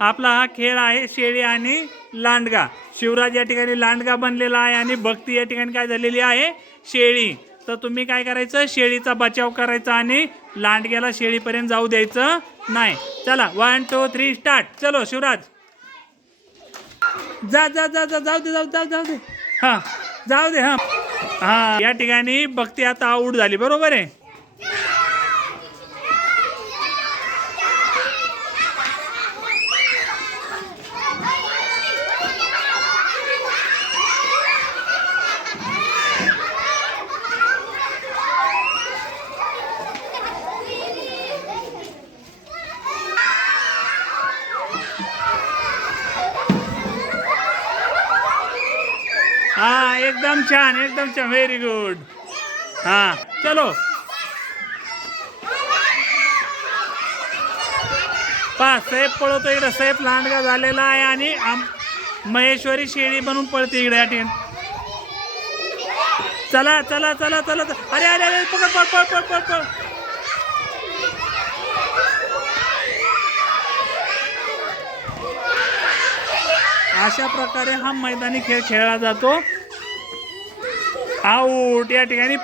आपला हा खेळ आहे शेळी आणि लांडगा. शिवराज या ठिकाणी लांडगा बनलेला आहे आणि भक्ती या ठिकाणी काय झालेली आहे? शेळी. तर तुम्ही काय करायचं? शेळीचा बचाव करायचा आणि लांडग्याला शेळीपर्यंत जाऊ द्यायचं नाही. चला वन टू थ्री स्टार्ट चलो शिवराज. जा जा जा जा जाऊ दे जाऊ जाऊ दे, जाऊ दे. हा जाऊ दे हा. हा या ठिकाणी भक्ती आता आऊट झाली बरोबर आहे? हा एकदम छान एकदम छान व्हेरी गुड हा चलो. पा सैफ पळवतो इकडे सैफ लांडगा झालेला आहे आणि महेश्वरी शेळी बनून पळते इकडे या चला चला चला चला चला. अरे अरे अरे पकड पळ पळ पळ पळ पळ. अशा प्रकारे हा मैदानी खेळ खेळला जातो. आऊट या ठिकाणी